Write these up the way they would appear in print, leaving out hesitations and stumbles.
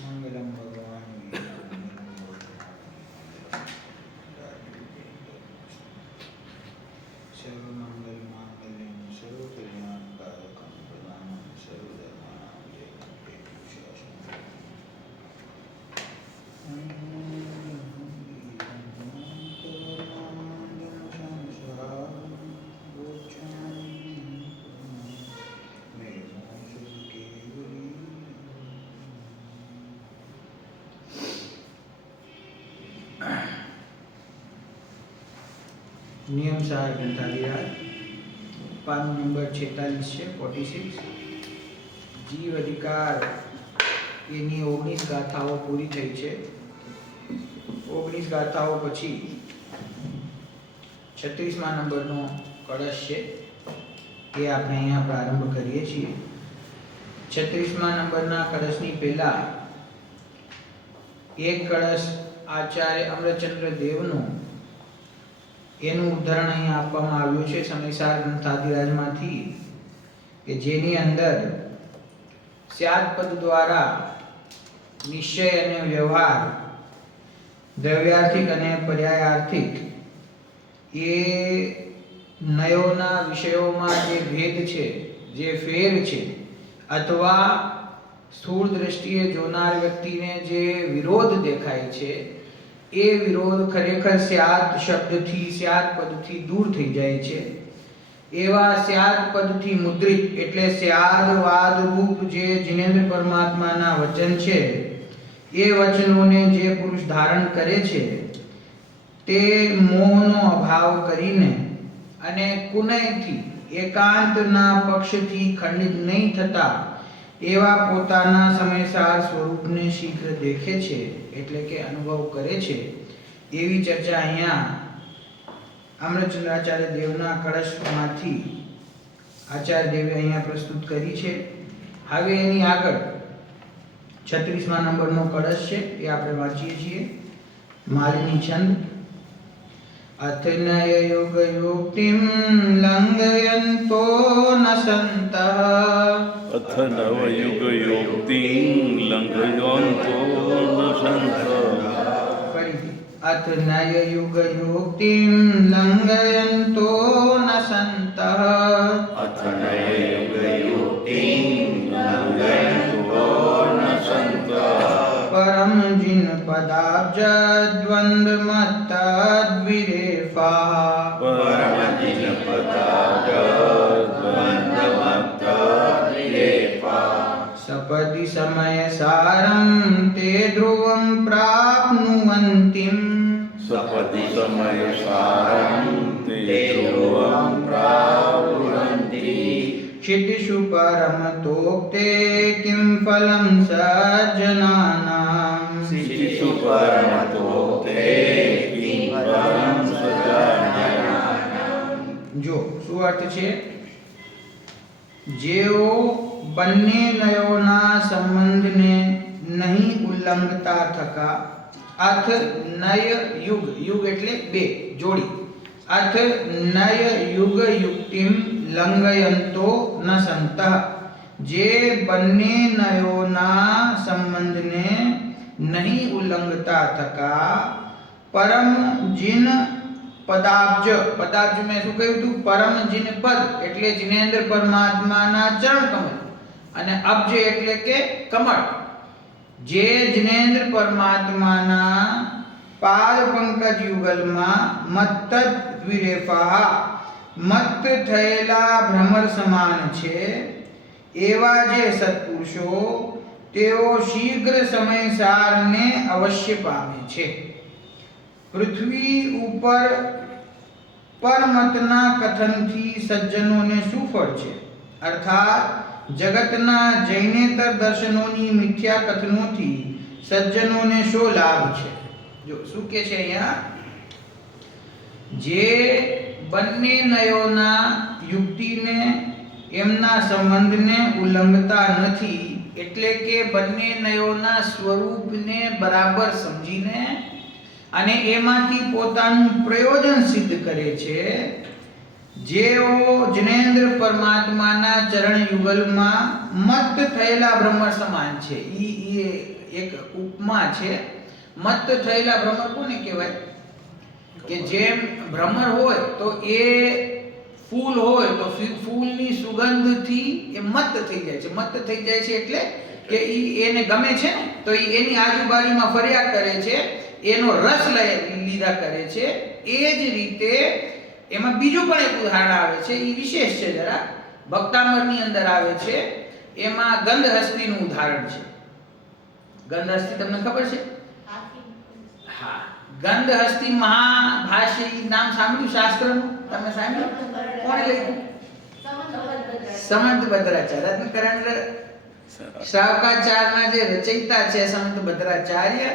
મંગલમ ભગવાન સર્વમંગલ માંગલ્યમ સર્વકલ્યાણકારકમ પ્રદાનમ સર્વધર્માણામ नियम सार ग्रंथालय पान नंबर 46 છે 46 જીવ અધિકાર એની 19 ગાથાઓ પૂરી થઈ છે 19 ગાથાઓ પછી 36મા નંબરનો કળશ છે એ આપણે અહીંયા પ્રારંભ કરીએ છીએ 36મા નંબરના કળશની પહેલા એક કળશ આચાર્ય અમરચંદ્ર દેવનો એનું ઉદાહરણ અહીંયા આપવામાં આવ્યું છે સમયસાર ગ્રંથાધિરાજમાંથી કે જેની અંદર સ્યાદ પદ દ્વારા નિશ્ચય અને વ્યવહાર દ્રવ્યાર્થિક અને પર્યાયાર્થિક એ નયોના વિષયોમાં જે ભેદ છે જે ફેર છે અથવા સ્થૂળ દ્રષ્ટિએ જોનાર વ્યક્તિને જે વિરોધ દેખાય છે એ વિરોધ ખરેખર સ્યાદ શબ્દથી સ્યાદ પદથી દૂર થઈ જાય છે એવા સ્યાદ પદથી મુદ્રિત એટલે સ્યાદવાદ રૂપ જે જિનેન્દ્ર પરમાત્માના વચન છે એ વચનોને જે પુરુષ ધારણ કરે છે તે મોહનો અભાવ કરીને અને કુનયથી એકાંતના પક્ષથી ખંડિત નહીં થતા એવા પોતાના સમયસાર સ્વરૂપને શીઘ્ર દેખે છે એટલે કે અનુભવ કરે છે એવી ચર્ચા અહીંયા અમરચંદ્રાચાર્ય દેવના કળશમાંથી આચાર્ય દેવે અહીંયા પ્રસ્તુત કરી છે હવે એની આગળ 36મા નંબરનો કળશ છે એ આપણે વાંચીએ છીએ માલિની છંદ અથનય યુગ યુક્તિમ લંઘયંતો ન સંતઃ અથનવ યુગ યુક્તિં લંઘયંતો ન સંતઃ અથનય યુગ યુક્તિમ લંઘયંતો ન સંતઃ અથનય યુગ યુક્તિં લંઘયંતો ન સંતઃ પરમ જિન પદાબ્જ દ્વંદ મત્તદ્વિરેફા પરમ જિન પદાબ્જ દ્વંદ મત્તદ્વિરેફા સપદિ સમય સારં તે ધ્રુવં પ્રાપ્નુવન્તિમ સપદિ સમય સારં તે ધ્રુવં પ્રાપ્નુવન્તિ क्षितिषु परमतोक्ते किं फलं सज्जनानां शिशु परमतोक्ते किं फलं सज्जनानां जो શું અર્થ છે જેઓ બંને નયોના સંબંધને નહીં ઉલ્લંઘતા થકા અથ નય યુગ યુગ એટલે બે જોડી અથ નય યુગ યુક્તિમ લંઘયંતો ન સંતઃ જે બંને નયોના સંબંધને નહીં ઉલ્લંઘતા થકા પરમ જિન પદાબ્જ પદાબ્જ મેં શું કહ્યું હતું પરમ જિન પદ એટલે જિનેન્દ્ર પરમાત્માના ચરણ કમળ અને અબ્જ એટલે કે કમળ જે જિનેન્દ્ર પરમાત્માના પાદ પંકજ યુગલમાં મત્ત દ્વિરેફા મત્ત થયેલા ભ્રમર સમાન છે એવા જે સત્પુરુષો તેઓ શીઘ્ર સમયસારને અવશ્ય પામે છે પૃથ્વી ઉપર પરમતના કથનથી સજ્જનોને શું ફળ છે અર્થાત જગતના જૈનેતર દર્શનોની મિથ્યા કથનોથી સજ્જનોને શો લાભ છે જો શું કે છે અહીંયા જે બંને નયોના યુક્તિને એમના સંબંધને ઉલ્લંઘતા નથી એટલે કે બંને નયોના સ્વરૂપને બરાબર સમજીને અને એમાંથી પોતાનું પ્રયોજન સિદ્ધ કરે છે જેઓ જ્ઞેન્દ્ર પરમાત્માના ચરણ યુગલમાં મત્ત થયેલા ભ્રમર સમાન છે. ઈ એક ઉપમા છે. મત્ત થયેલા ભ્રમર કોને કહેવાય? કે જેમ ભ્રમર હોય તો એ ફૂલ હોય તો ફૂલની સુગંધથી એ મત્ત થઈ જાય છે. મત્ત થઈ જાય છે એટલે કે ઈ એને ગમે છે ને, તો ઈ એની આજુબાજુમાં ફર્યા કરે છે, એનો રસ લીધા કરે છે. એ જ રીતે એમાં બીજું પણ એક ઉદાહરણ આવે છે, એ વિશેષ છે જરા. ભક્તામરની અંદર આવે છે. એમાં ગંધહસ્તીનું ઉદાહરણ છે. ગંધહસ્તી તમને ખબર છે? હા, ગંધહસ્તી મહાભાષ્ય નામ સાંભળ્યું શાસ્ત્રનું? તમે સાંભળ્યું? કોણે લખ્યું? સમંત ભદ્રાચાર્ય. રત્નકરંડ શ્રાવકાચાર્યના જે રચયિતા છે સમંત ભદ્રાચાર્ય,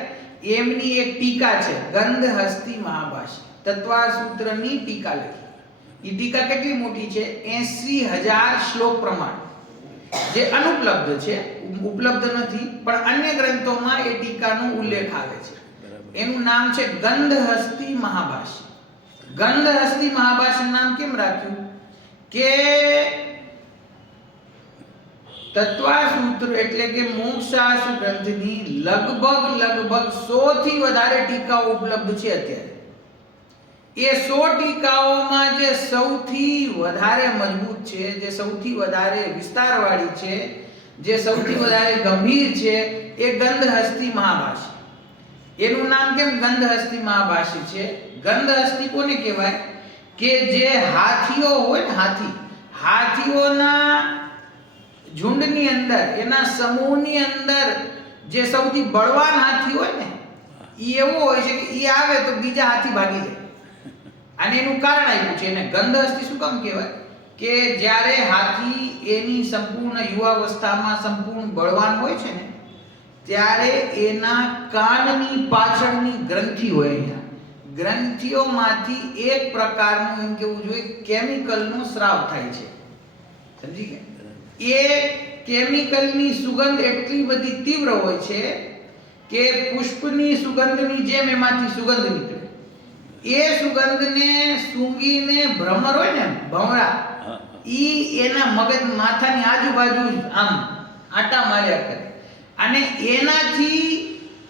એમની એક ટીકા છે ગંધહસ્તી મહાભાષ્ય. તત્વા સૂત્રની ટીકા લખી. એ ટીકા કેટલી મોટી છે? 80,000 શ્લોક પ્રમાણ, જે અનુપલબ્ધ છે, ઉપલબ્ધ નથી, પણ અન્ય ગ્રંથોમાં એ ટીકાનો ઉલ્લેખ આવે છે. એનું નામ છે ગંધહસ્તી મહાભાષ્ય. ગંધહસ્તી મહાભાષ્ય નામ કેમ રાખ્યું? કે તત્વાસૂત્ર એટલે કે મોક્ષશાસ્ત્ર ગ્રંથની લગભગ 100 થી વધારે ટીકાઓ ઉપલબ્ધ છે અત્યારે. એ 100 ટીકાઓમાં જે સૌથી વધારે મજબૂત છે, જે સૌથી વધારે વિસ્તારવાળી છે, જે સૌથી વધારે ગંભીર છે, એ ગંધહસ્તી મહાભાષ્ય. એનું નામ કેમ ગંધહસ્તી મહાભાષ્ય છે? ગંધહસ્તી કોને કહેવાય? કે જે હાથીઓ હોય ને, હાથીઓના ઝુંડની અંદર, એના સમૂહની અંદર જે સૌથી બળવાન હાથી હોય ને, એ એવો હોય છે કે એ આવે તો બીજા હાથી ભાગી જાય. અને એનું કારણ આપ્યું છે. એને ગંધહસ્તી શું કામ કહેવાય? કે જ્યારે હાથી એની સંપૂર્ણ યુવાવસ્થામાં સંપૂર્ણ બળવાન હોય છે ને, ત્યારે એના કાનની પાછળની ગ્રંથિ હોય, અહીંયા ગ્રંથિઓમાંથી એક પ્રકારનું, એમ કેવું જોઈએ, કેમિકલનો સ્રાવ થાય છે. સમજી ગયા? એ કેમિકલની સુગંધ એટલી બધી તીવ્ર હોય છે કે પુષ્પની સુગંધની જેમ એમાંથી સુગંધ નીકળે. એ સુગંધને સૂંઘીને ભ્રમર હોય ને, ભમરા, ઈ એના મગજ માથાની આજુબાજુ આમ આટા માર્યા કરે. અને એનાથી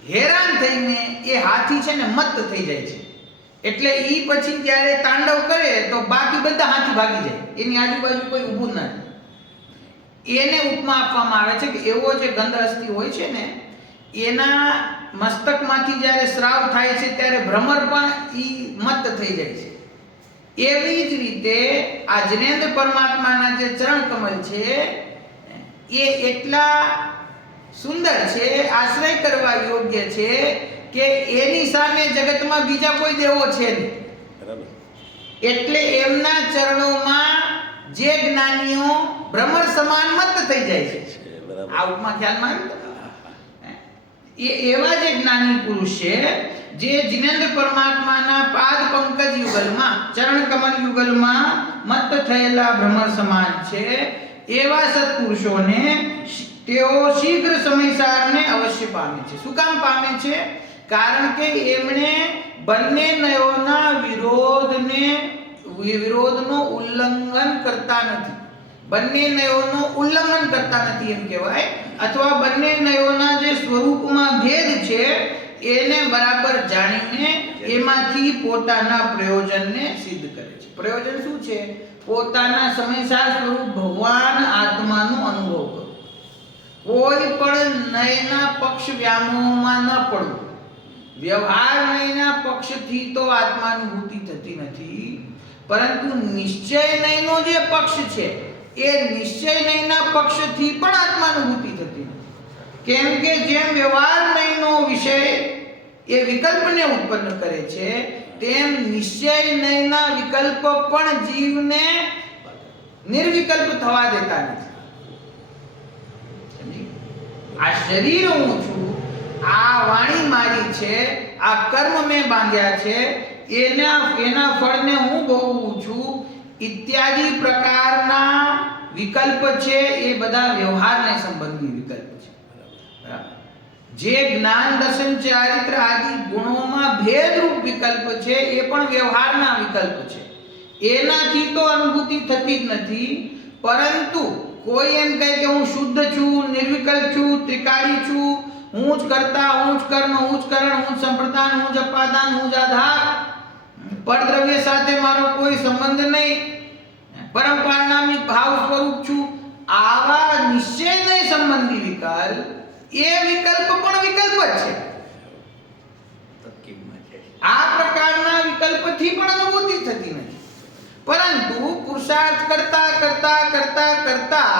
હેરાન થઈને એ હાથી છે ને મત્ત થઈ જાય છે. એટલે ઈ પછી જ્યારે તાંડવ કરે તો બાકી બધા હાથી ભાગી જાય, એની આજુબાજુ કોઈ ઊભું ના થાય. એને ઉપમા આપવામાં આવે છે કે એવો જે ગંધહસ્તી હોય છે ને, એના મસ્તકમાંથી જ્યારે સ્રાવ થાય છે ત્યારે ભ્રમર પણ ઈ મત્ત થઈ જાય છે. એવી જ રીતે આ જ્ઞેન્દ્ર પરમાત્માના જે ચરણ કમળ છે એ એટલા સુંદર છે, આશ્રય કરવા યોગ્ય છે કે એની સામે જગતમાં બીજા કોઈ દેવો છે નહીં. એટલે એમના ચરણોમાં જે જ્ઞાનીઓ ભ્રમર સમાન મત્ત થઈ જાય છે. આ ઉપમા ખ્યાલમાં આવ્યું? એ એવા જે જ્ઞાની પુરુષ છે જે જ્ઞેન્દ્ર પરમાત્માના પાદ પંકજ યુગલમાં, ચરણ કમલ યુગલમાં મત્ત થયેલા ભ્રમર સમાન છે. એવા સત્પુરુષોને તેઓ શીઘ્ર સમયસારને અવશ્ય પામે છે. શું કામ પામે છે? કારણ કે એમણે બંને નયોના વિરોધનો ઉલ્લંઘન કરતા નથી. બંને નયોનો ઉલ્લંઘન કરતા નથી એમ કહેવાય. અથવા બંને નયોના જે સ્વરૂપમાં ભેદ છે એને બરાબર જાણીને એમાંથી પોતાના પ્રયોજનને સિદ્ધ કરે છે. પ્રયોજન શું છે? પોતાના સમયસાર સ્વરૂપ ભગવાન આત્માનો અનુભવ કરો. કોઈ પણ નયના પક્ષ વ્યામોહમાં ન પડવું. વ્યવહાર નયના પક્ષથી તો આત્માનુભૂતિ થતી નથી, પરંતુ નિશ્ચય નયનો જે પક્ષ છે એ નિશ્ચય નયના પક્ષથી પણ આત્માનુભૂતિ થતી નથી. કેમ કે જેમ વ્યવહાર નયનો વિષય એ વિકલ્પને ઉત્પન્ન કરે છે, તેમ નિશ્ચય નયના વિકલ્પ પણ જીવને નિર્વિકલ્પ થવા દેતા નથી. આ શરીર હું છું, આ વાણી મારી છે, આ કર્મ મેં બાંધ્યા છે, એના ફળને હું ભોગવું છું, ઇત્યાદિ પ્રકારના વિકલ્પ છે એ બધા વ્યવહારને સંબંધી વિકલ્પ છે. જે જ્ઞાન દર્શન ચારિત્ર આદિ ગુણોમાં ભેદરૂપ વિકલ્પ છે એ પણ વ્યવહારના વિકલ્પ છે. એનાથી તો અનુભૂતિ થતી જ નથી. પરંતુ કોઈ એમ કહે કે હું શુદ્ધ છું, નિર્વિકલ્પ છું, ત્રિકાળી છું, હું જ કર્તા, હું જ કર્મ, હું જ કરણ, હું જ સંપ્રદાન, હું જ અપાદાન, હું જ આધાર, પરદ્રવ્ય સાથે મારો કોઈ સંબંધ નહીં, પરમ પારણામિક ભાવ સ્વરૂપ છું, આવા નિશ્ચયને સંબંધી વિકલ્પ, એ વિકલ્પ પણ વિકલ્પ જ છે. આ પ્રકારના વિકલ્પથી પણ અનુભૂતિ થતી નથી. પરંતુ પુરુષાર્થ કરતા કરતા કરતા કરતા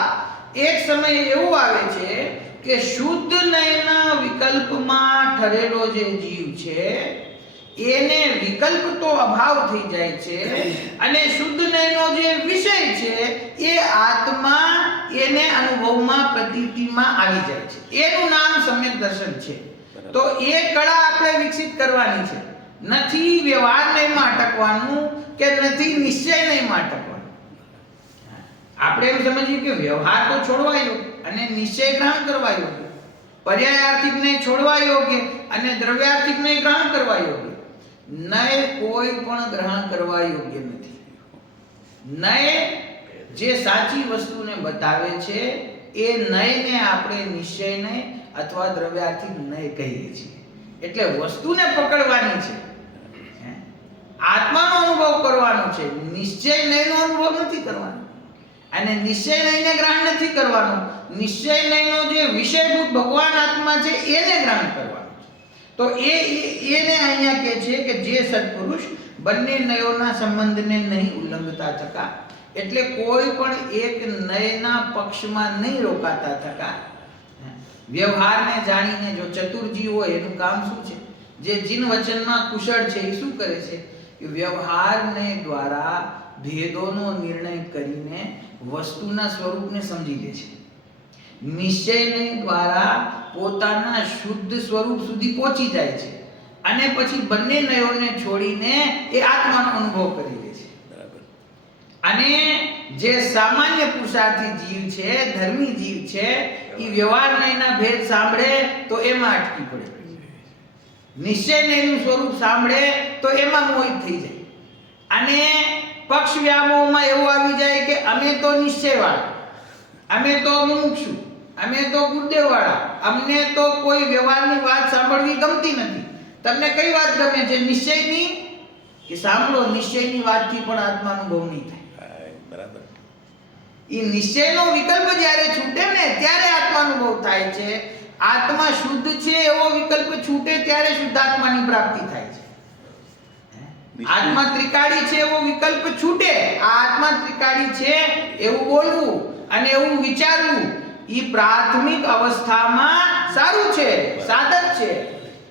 એક સમય એવો આવે છે કે શુદ્ધ નયના વિકલ્પમાં ઠરેલો જે જીવ છે એને વિકલ્પ તો અભાવ થઈ જાય છે, અને શુદ્ધ નયનો જે વિષય છે એ આત્મા એને અનુભવમાં પ્રતીતિમાં આવી જાય છે. એનું નામ સમ્યક દર્શન છે. તો એ કળા આપણે વિકસિત કરવાની છે. નથી વ્યવહાર નયમાં અટકવાનું કે નથી નિશ્ચય નયમાં અટકવાનું. આપણે એમ સમજીએ કે વ્યવહાર તો છોડવા યોગ્ય અને નિશ્ચય ગ્રહણ કરવા યોગ્ય, પર્યાયાર્થિક નય છોડવા યોગ્ય અને દ્રવ્યાર્થિક નય ગ્રહણ કરવા યોગ્ય. નય કોઈ પણ ગ્રહણ કરવા યોગ્ય નથી. નય જે સાચી વસ્તુને બતાવે છે એ નયને આપણે નિશ્ચય નય અથવા દ્રવ્યાર્થિક નય કહીએ છીએ. એટલે વસ્તુને પકડવાની છે, આત્માનો અનુભવ કરવાનો છે, નિશ્ચય નયનો અનુભવ નથી કરવાનો અને નિશ્ચય નયને ગ્રહણ નથી કરવાનો. નિશ્ચય નયનો જે વિષયભૂત ભગવાન આત્મા છે એને ગ્રહણ કરવાનો છે. તો એને અહીંયા કહે છે કે જે સત્પુરુષ બંને નયોના સંબંધને નહીં ઉલ્લંઘતા થતા, એટલે કોઈ પણ એક નયના પક્ષમાં નહીં રોકાતા થતા, વ્યવહારને જાણીને જો ચતુર્જી હોય એનું કામ શું છે? જે જીન વચનમાં કુશળ છે એ શું કરે છે? વ્યવહારને દ્વારા ભેદોનો નિર્ણય કરીને વસ્તુના સ્વરૂપને સમજી લે છે. નિશ્ચયને દ્વારા પોતાના શુદ્ધ સ્વરૂપ સુધી પહોંચી જાય છે અને પછી બંને નયોને છોડીને એ આત્માનો અનુભવ કરી લે છે. અને જે સામાન્ય પુરુષાર્થી જીવ છે, ધર્મી જીવ છે, એ વ્યવહાર નયના ભેદ સાંભળે તો એમાં અટકી પડે, નિશ્ચય નયનું સ્વરૂપ સાંભળે તો એમાં મોહિત થઈ જાય અને પક્ષ વ્યામોહમાં એવું આવી જાય કે અમે તો નિશ્ચયવાળા, અમે તો મુમુક્ષુ, અમે તો ગુરુદેવવાળા, અમને તો કોઈ વ્યવહારની વાત સાંભળવી ગમતી નથી. તમને કઈ વાત ગમે છે? નિશ્ચયની? કે સાંભળો, નિશ્ચયની વાતથી પણ આત્માનુભવ નહીં થાય. બરાબર. એ નિશ્ચયનો વિકલ્પ જ્યારે છૂટે ને ત્યારે આત્માનુભવ થાય છે. આત્મા શુદ્ધ છે એવો વિકલ્પ છૂટે ત્યારે શુદ્ધાત્માની પ્રાપ્તિ થાય છે. આત્મા ત્રિકાળી છે એવો વિકલ્પ છૂટે, આ આત્મા ત્રિકાળી છે એવું બોલવું અને એવું વિચારવું એ પ્રાથમિક અવસ્થામાં સારું છે, સાધક છે.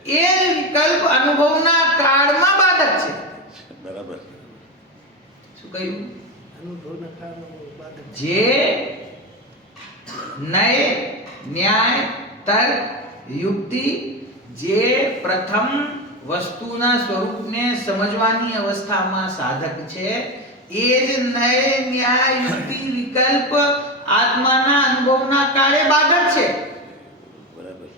એ વિકલ્પ અનુભવના કાળમાં બાધક છે. બરાબર. શું કહ્યું? અનુભવના કાળમાં બાધક. જે નય, ન્યાય, તર્ક, યુક્તિ જે પ્રથમ વસ્તુના સ્વરૂપને સમજવાની અવસ્થામાં સાધક છે, એ જ નય, ન્યાય, યુક્તિ, વિકલ્પ આત્માના અનુભવના કાળે બાધક છે. બરાબર.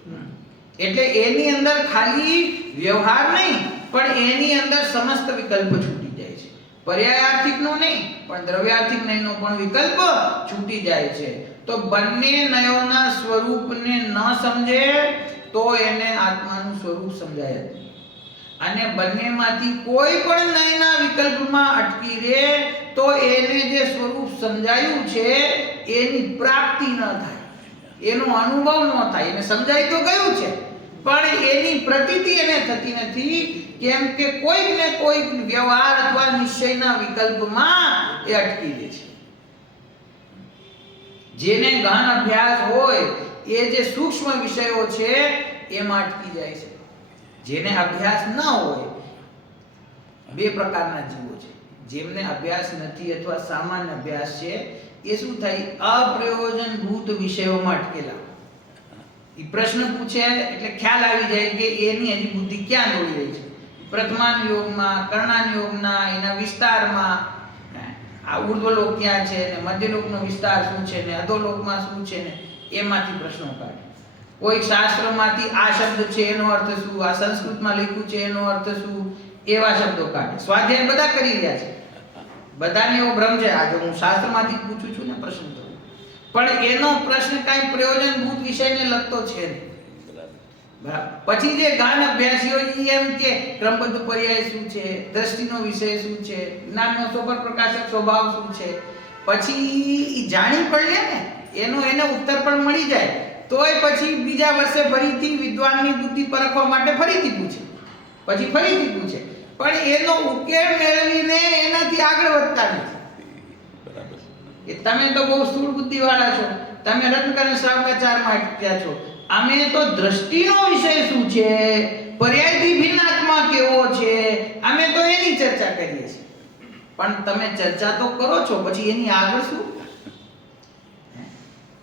એટલે એની અંદર ખાલી વ્યવહાર નહીં પણ એની અંદર સમસ્ત વિકલ્પ છૂટી જાય છે. પર્યાયાર્થિકનો નહીં પણ દ્રવ્યાર્થિક નયનો પણ વિકલ્પ છૂટી જાય છે. તો બંને નયોના સ્વરૂપને ન સમજે તો એને આત્માનું સ્વરૂપ સમજાય જ નહીં. અને બંનેમાંથી કોઈ પણ નયના વિકલ્પમાં અટકી રહે તો એને જે સ્વરૂપ સમજાયું છે એની પ્રાપ્તિ ન થાય, એનો અનુભવ ન થાય. એને સમજાય તો ગયું છે પણ એની પ્રતીતિ એને થતી નથી. કેમ કે કોઈક ને કોઈક વ્યવહાર અથવા નિશ્ચયના વિકલ્પમાં એ અટકી રહે છે. જેને ગહન અભ્યાસ હોય એ જે સૂક્ષ્મ વિષયો છે એમાં અટકી જાય છે. જેને અભ્યાસ ન હોય, બે પ્રકારના જીવો છે. જેમને અભ્યાસ નથી અથવા સામાન્ય અભ્યાસ છે એ શું થાય? અપ્રયોજનભૂત વિષયોમાં અટકેલા. એ પ્રશ્ન પૂછે એટલે ખ્યાલ આવી જાય કે એની હજી બુદ્ધિ ક્યાં દોડી રહી છે. પ્રથમાન યોગમાં, કર્ણાન યોગના એના વિસ્તારમાં, આ ઉર્ધ્વલોક ક્યાં છે ને મધ્યલોકનો વિસ્તાર શું છે ને અધોલોકમાં શું છે ને એમાંથી પ્રશ્નો કાઢે. કોઈ શાસ્ત્રમાંથી આ શબ્દ છે એનો અર્થ શું, આ સંસ્કૃતમાં લખ્યું છે એનો અર્થ શું, એવા શબ્દો કાઢે. સ્વાધ્યાય બધા કરી રહ્યા છે બધાને એવો ભ્રમ છે. આજે હું શાસ્ત્રમાંથી જ પૂછું છું ને પ્રશ્ન તો, પણ એનો પ્રશ્ન કાંઈ પ્રયોજનભૂત વિષયને લગતો છે નહીં. બરાબર. પછી જે ગાન અભ્યાસીઓ ઈ એમ કે ક્રમબદ્ધ પર્યાય શું છે, દ્રષ્ટિનો વિષય શું છે, જ્ઞાનનો સ્વભાવ પ્રકાશક સ્વભાવ શું છે, પછી ઈ જાણી પડે ને એને ઉત્તર પણ મળી જાય તોય પછી બીજા વર્ષે ફરીથી વિદ્વાનની બુદ્ધિ પરખવા માટે ફરીથી પૂછે, પછી ફરીથી પૂછે, પણ એનો ઉકેલ મેળવીને એનાથી આગળ વધતા નથી. એ તમે તો બહુ સ્થૂળ બુદ્ધિ વાળા છો, તમે રત્નકર શ્રાવકાચારમાં અટક્યા છો. અમે તો દ્રષ્ટિનો વિષય શું છે, પર્યાયથી ભિન્ન આત્મા કેવો છે, અમે તો એની ચર્ચા કરીએ છીએ. પણ તમે ચર્ચા તો કરો છો, પછી એની આગળ શું?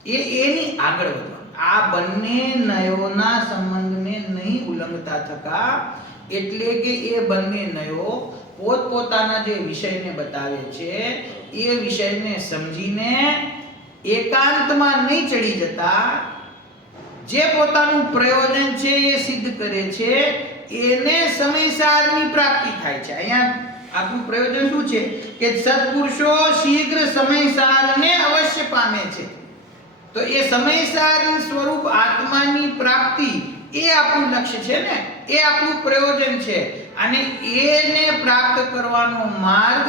એની આગળ વધવાનું. આ બંને નયોના સંબંધને નહીં ઉલ્લંઘતા થકા, એટલે કે એ બંને નયો પોતપોતાના જે વિષયને બતાવે છે એ વિષયને સમજીને એકાંતમાં નહીં ચડી જતા, જે પોતાનું પ્રયોજન છે એ સિદ્ધ કરે છે, એને સમયસારની પ્રાપ્તિ થાય છે. અહીંયા આપણું પ્રયોજન શું છે કે સત્પુરુષો શીઘ્ર સમયસારને અવશ્ય પામે છે. તો એ સમયસાર સ્વરૂપ આત્માની પ્રાપ્તિ એ આપણું લક્ષ્ય છે ને, એ આપણું પ્રયોજન છે. અને એને પ્રાપ્ત કરવાનો માર્ગ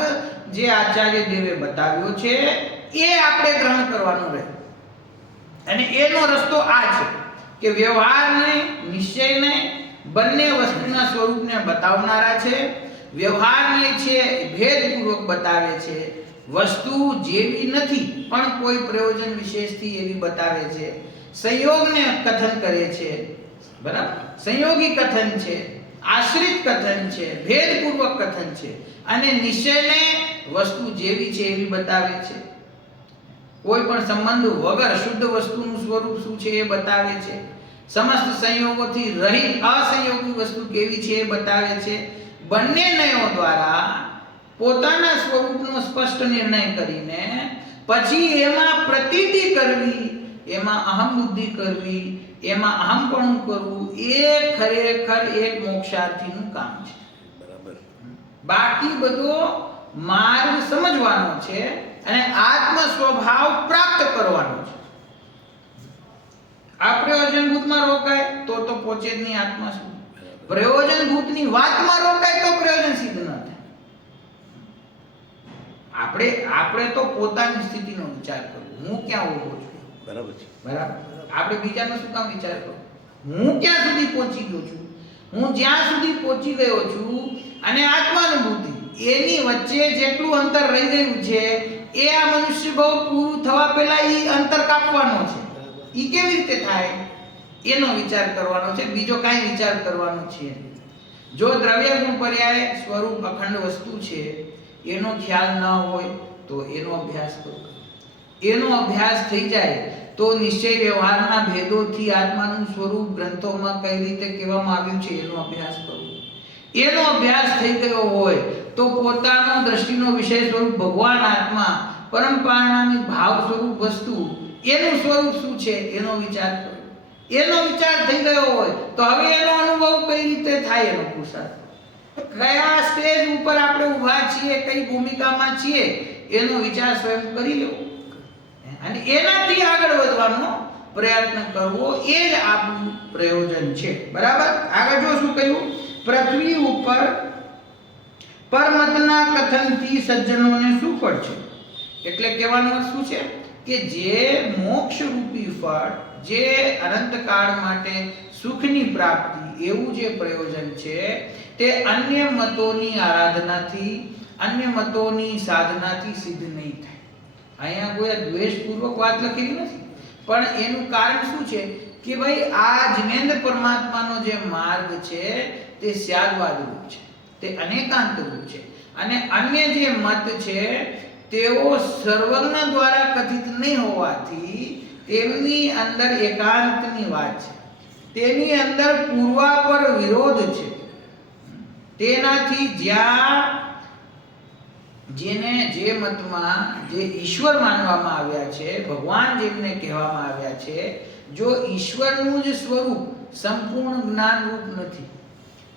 જે આચાર્ય દેવે બતાવ્યો છે એ આપણે ગ્રહણ કરવાનું રહે. અને એનો રસ્તો આ છે કે વ્યવહાર નહીં, નિશ્ચય નહીં, બંને વસ્તુના સ્વરૂપને બતાવનારા છે. વ્યવહારને છે ભેદપૂર્વક બતાવે છે, વસ્તુ જેવી નથી પણ કોઈ પ્રયોજન વિશેષથી એવી બતાવે છે. સંયોગને કથન કરે છે, બરાબર, સંયોગી કથન છે, આશ્રિત કથન છે, ભેદપૂર્વક કથન છે. અને નિશ્ચયને વસ્તુ જેવી છે એવી બતાવે છે. કોઈ પણ સંબંધ વગર શુદ્ધ વસ્તુનું સ્વરૂપ શું છે એ બતાવે છે. સમસ્ત સંયોગોથી રહિત અસંયોગી વસ્તુ કેવી છે એ બતાવે છે. બંને નયો દ્વારા પોતાના સ્વરૂપનો સ્પષ્ટ નિર્ણય કરીને પછી એમાં પ્રતીતિ કરવી, એમાં અહમ બુદ્ધિ કરવી, એમાં અહમપણું કરવું, એ ખરેખર એક મોક્ષાર્થીનું કામ છે. બરાબર. બાકી બધો માર્ગ સમજવાનો છે અને આત્મ સ્વભાવ પ્રાપ્ત કરવાનો છે. આ પ્રયોજનભૂતમાં રોકાય તો પહોંચે જ નહીં આત્મા સુધી. પ્રયોજનભૂતની વાતમાં રોકાય તો પ્રયોજન સિદ્ધ ન થાય. આપણે તો પોતાની સ્થિતિનો વિચાર કરવો, હું ક્યાં ઊભો છું. બરાબર છે. બરાબર. આપણે બીજાનો શું કામ વિચાર કરો? હું ક્યાં સુધી પહોંચી ગયો છું, હું જ્યાં સુધી પહોંચી ગયો છું અને આત્માનુભૂતિ એની વચ્ચે જેટલું અંતર રહી ગયું છે એ આ મનુષ્ય ભાવ પૂરું થવા પહેલા એ અંતર કાપવાનો છે. એ કેવી રીતે થાય એનો વિચાર કરવાનો છે, બીજો કાંઈ વિચાર કરવાનો છે. જો દ્રવ્ય ગુણ પર્યાય સ્વરૂપ અખંડ વસ્તુ છે એનો ખ્યાલ ન હોય તો એનો અભ્યાસ કરો. એનો અભ્યાસ થઈ જાય તો નિશ્ચય વ્યવહારના ભેદોથી આત્માનું સ્વરૂપ ગ્રંથોમાં કઈ રીતે કહેવામાં આવ્યું છે એનો અભ્યાસ કરો. એનો અભ્યાસ થઈ ગયો હોય તો પોતાનો દ્રષ્ટિનો વિષય સ્વરૂપ ભગવાન આત્મા પરમ પારણામી ભાવ સ્વરૂપ વસ્તુ એનું સ્વરૂપ શું છે એનો વિચાર કરો. એનો વિચાર થઈ ગયો હોય તો હવે એનો અનુભવ કઈ રીતે થાય એનો પુરુષાર્થ, કયા સ્ટેજ ઉપર આપણે ઊભા છીએ, કઈ ભૂમિકામાં છીએ એનો વિચાર સ્વયં કરી લેવો અને એનાથી આગળ વધવાનો પ્રયત્ન કરવો, એ જ આપણું પ્રયોજન છે. બરાબર. આગળ જો શું કહ્યું, પૃથ્વી ઉપર પરમતના કથનથી સજ્જનોને શું ફળ છે. એટલે કહેવાનો અર્થ શું છે કે જે મોક્ષ રૂપી ફળ, જે અનંત કાળ માટે સુખની પ્રાપ્તિ એવું જે પ્રયોજન છે તે અન્ય મતોની આરાધનાથી, અન્ય મતોની સાધનાથી સિદ્ધ નહીં થાય. અહીંયા કોઈ દ્વેષપૂર્વક વાત લખેલી નથી, પણ એનું કારણ શું છે કે ભાઈ આ જ્ઞેન્દ્ર પરમાત્માનો જે માર્ગ છે તે સ્યાદવાદ રૂપ છે, તે અનેકાંત રૂપ છે. અને અન્ય જે મત છે તેઓ સર્વજ્ઞ દ્વારા કથિત નહીં હોવાથી તેમની અંદર એકાંતની વાત છે, તેની અંદર પૂર્વાપર વિરોધ છે. તેનાથી જ્યાં જેને જે મતમાં જે ઈશ્વર માનવામાં આવ્યા છે, ભગવાન જેમને કહેવામાં આવ્યા છે, જો ઈશ્વરનું જ સ્વરૂપ સંપૂર્ણ જ્ઞાન રૂપ નથી,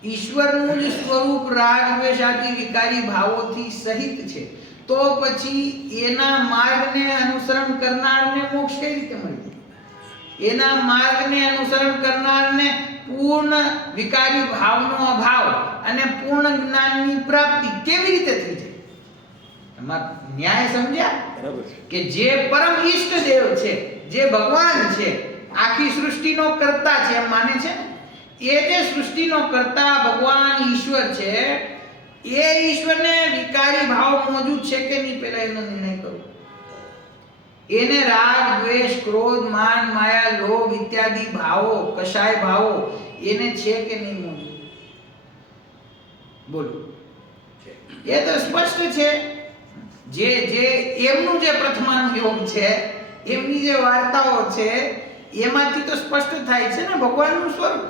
ઈશ્વરનું જ સ્વરૂપ રાગ દ્વેષ આદિ વિકારી ભાવોથી સહિત છે, તો પછી એના માર્ગને અનુસરણ કરનારને મોક્ષ કઈ રીતે મળી જાય? એના માર્ગને અનુસરણ કરનારને પૂર્ણ વિકારી ભાવનો અભાવ અને પૂર્ણ જ્ઞાનની પ્રાપ્તિ કેવી રીતે થઈ જાય? તમારે ન્યાય સમજ્યા? બરાબર છે. કે જે પરમ ઈષ્ટ દેવ છે, જે ભગવાન છે, આખી સૃષ્ટિનો કર્તા છે એમ માને છે ને, એ જે સૃષ્ટિનો કર્તા ભગવાન ઈશ્વર છે, એ ઈશ્વરને વિકારી ભાવ મોજૂદ છે કે નહીં, પહેલા એનો નિર્ણય કરો. એને રાગ, દ્વેષ, ક્રોધ, માન, માયા, લોભ ઇત્યાદિ ભાવો, કશાય ભાવો એને છે કે નહીં મોજૂદ? બોલો. એ તો સ્પષ્ટ છે. જે એમનું જે પ્રથમાનું યોગ છે, એમની જે વાર્તાઓ છે, એમાંથી તો સ્પષ્ટ થાય છે ને ભગવાનનું સ્વરૂપ,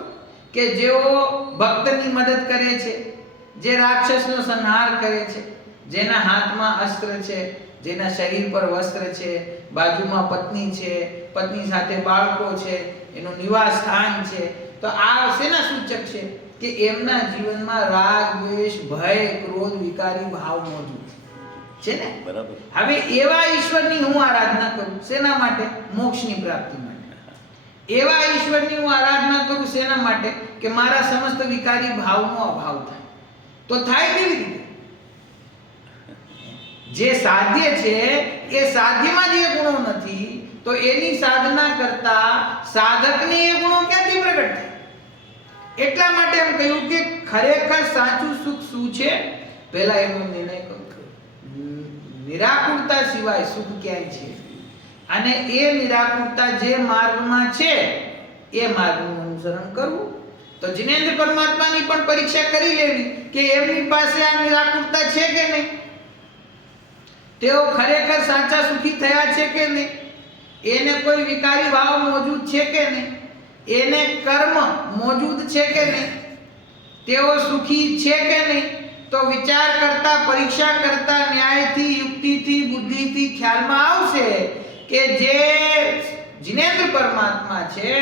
કે જેઓ ભક્તની મદદ કરે છે, જે રાક્ષસનો સંહાર કરે છે, જેના હાથમાં અસ્ત્ર છે, જેના શરીર પર વસ્ત્ર છે, બાજુમાં પત્ની છે, પત્ની સાથે બાળકો છે, એનું નિવાસ સ્થાન છે. તો આ શેના સૂચક છે? કે એમના જીવનમાં રાગ, દ્વેષ, ભય, ક્રોધ, વિકારી ભાવ મોજૂદ છે ને. બરાબર. હવે એવા ઈશ્વરની હું આરાધના કરું શેના માટે? મોક્ષની પ્રાપ્તિ માટે. એવા ઈશ્વરની હું આરાધના કરું શેના માટે? કે મારા સમસ્ત વિકારી ભાવનો અભાવ થાય. તો થાય કેવી રીતે? જે સાધ્ય છે એ સાધ્યમાં જે ગુણો નથી, તો એની સાધના કરતા સાધકને એ ગુણો ક્યાંથી પ્રગટ થાય? એટલા માટે એમ કહ્યું કે ખરેખર સાચું સુખ શું છે, પહેલા એનો નિર્ણય કરો. નિરાકુરતા સિવાય સુખ ક્યાંય છે? અને એ નિરાકુરતા જે માર્ગમાં છે એ માર્ગનું અનુસરણ કરવું. તો જિનેન્દ્ર પરમાત્માની પણ પરીક્ષા કરી લેવી કે એમની પાસે આ નિરાકુરતા છે કે નહીં, તેઓ ખરેખર સાચા સુખી થયા છે કે નહીં, એને કોઈ વિકારી ભાવ મોજૂદ છે કે નહીં, એને કર્મ મોજૂદ છે કે નહીં, તેઓ સુખી છે કે નહીં. તો વિચાર કરતા, પરીક્ષા કરતા, ન્યાયથી, યુક્તિથી, બુદ્ધિથી ખ્યાલમાં આવશે કે જે જિનેન્દ્ર પરમાત્મા છે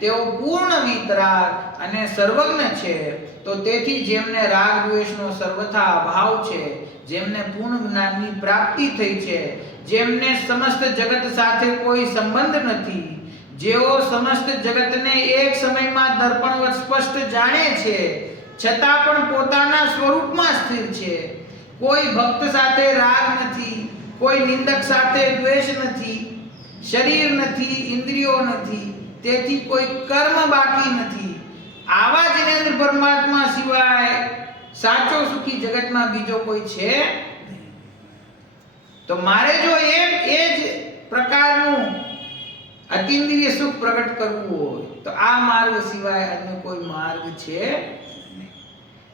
તેઓ પૂર્ણ વિતરાગ અને સર્વજ્ઞ છે. તો તેથી જેમને રાગ દ્વેષનો સર્વથા અભાવ છે, જેમને પૂર્ણ જ્ઞાનની પ્રાપ્તિ થઈ છે, જેમને સમસ્ત જગત સાથે કોઈ સંબંધ નથી, જેઓ સમસ્ત જગતને એક સમયમાં દર્પણવત સ્પષ્ટ જાણે છે, છતાં પણ પોતાના સ્વરૂપમાં સ્થિર છે. કોઈ ભક્ત સાથે રાગ નથી, કોઈ નિંદક સાથે દ્વેષ નથી, શરીર નથી, ઇન્દ્રિયો નથી, તેથી કોઈ કર્મ બાકી નથી. આવા જિનેન્દ્ર પરમાત્મા સિવાય સાચો સુખી જગતમાં બીજો કોઈ છે? તો મારે જો એ જ પ્રકારનું અતિન્દ્રિય સુખ પ્રગટ કરવું હોય તો આ માર્ગ સિવાય અન્ય કોઈ માર્ગ છે?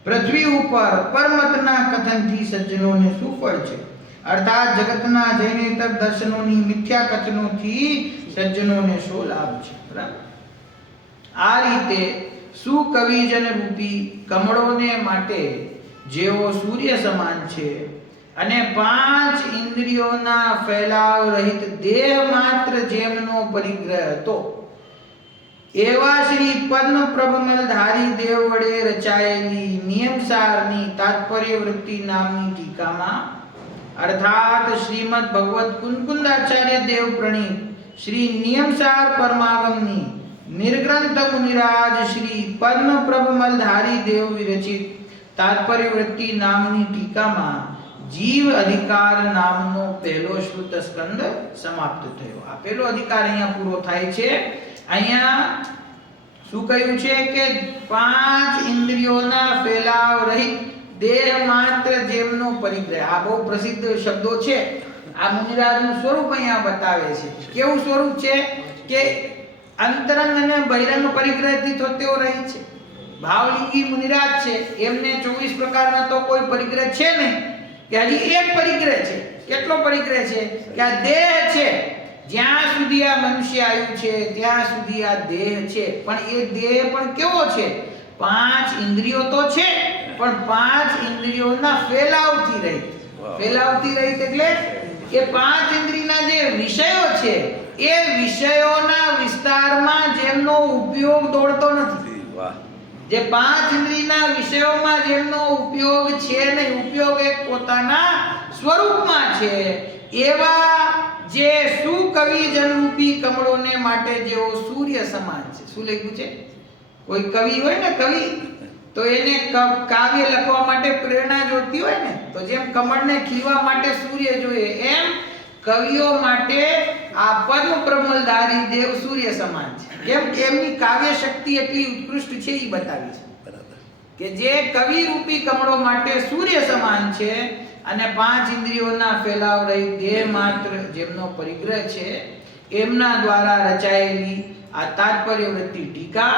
પૃથ્વી ઉપર પરમતના કથનથી સજ્જનોને સુફળ છે, અર્થાત જગતના જૈનેતર દર્શનોની મિથ્યા કથનોથી સજ્જનોને શો લાભ છે. બરાબર. આ રીતે સુકવિજન રૂપી કમળોને માટે જેઓ સૂર્ય સમાન છે અને 5 ઇન્દ્રિયોના ફેલાવ રહિત દેહ માત્ર જેમનો પરિગ્રહ હતો, એવા શ્રી પદ્મ પ્રભમલધારી દેવ વડે રચાયેલી નિયમસારની તાત્પર્ય વૃત્તિ નામની ટીકામાં, અર્થાત શ્રીમદ ભગવત કુંકુંદાચાર્ય દેવ પ્રણીત શ્રી નિયમસાર પરમાગમની નિર્ગ્રંથ મુનિરાજ શ્રી પદ્મ પ્રભમલધારી દેવ વિરચિત તાત્પર્ય વૃત્તિ નામની ટીકામાં જીવ અધિકાર નામનો પહેલો શ્રુત સ્કંદ સમાપ્ત થયો. આ પહેલો અધિકાર અહીંયા પૂરો થાય છે. અહીંયા શું કહ્યું છે કે 5 ઇન્દ્રિયોના ફેલાવ રહિત દેહ માત્ર જેમનો પરિગ્રહ. આ બહુ પ્રસિદ્ધ શબ્દો છે. આ મુનિરાજનું સ્વરૂપ અહીંયા બતાવે છે. કેવું સ્વરૂપ છે? કે અંતરંગ અને બહિરંગ પરિગ્રહથી તો તેઓ રહિત છે. ભાવલિંગી મુનિરાજ છે, એમને 24 પ્રકારના તો કોઈ પરિગ્રહ છે નહીં, કે હજી એક પરિગ્રહ છે. કેટલો પરિગ્રહ છે? કે આ દેહ છે, જ્યાં સુધી આ મનુષ્ય આયુ છે ત્યાં સુધી આ દેહ છે. પણ એ દેહ પણ કેવો છે? 5 ઇન્દ્રિયો તો છે, પણ 5 ઇન્દ્રિયોના ફેલાવથી રહિત. ફેલાવથી રહિત એટલે કે 5 ઇન્દ્રિયના જે વિષયો છે એ વિષયોના વિસ્તારમાં જેમનો ઉપયોગ દોડતો નથી. વાહ. જે પાંચ ઇન્દ્રિયના વિષયોમાં જેમનો ઉપયોગ છે ને ઉપયોગ એક પોતાના સ્વરૂપમાં છે, એવા જે સુકવિ જનરૂપી કમળોને માટે જેઓ સૂર્ય સમાન છે. શું લખ્યું છે? કોઈ કવિ હોય ને, કવિ, તો એને કાવ્ય લખવા માટે પ્રેરણા જોઈતી હોય ને, તો જેમ કમળને ખીલવા માટે સૂર્ય જોઈએ, એમ કવિઓ માટે આ પદ્મ પ્રમલધારી દેવ સૂર્ય સમાન છે. કેમ કે એમની કાવ્ય શક્તિ એટલી ઉત્કૃષ્ટ છે, એ બતાવી છે. બરાબર. કે જે કવિ રૂપી કમળો માટે સૂર્ય સમાન છે અને પાંચ ઇન્દ્રિયોના ફેલાવ રહી દેહ માત્ર જેમનો પરિગ્રહ છે, એમના દ્વારા રચાયેલી આ તાત્પર્યવૃત્તિ ટીકા.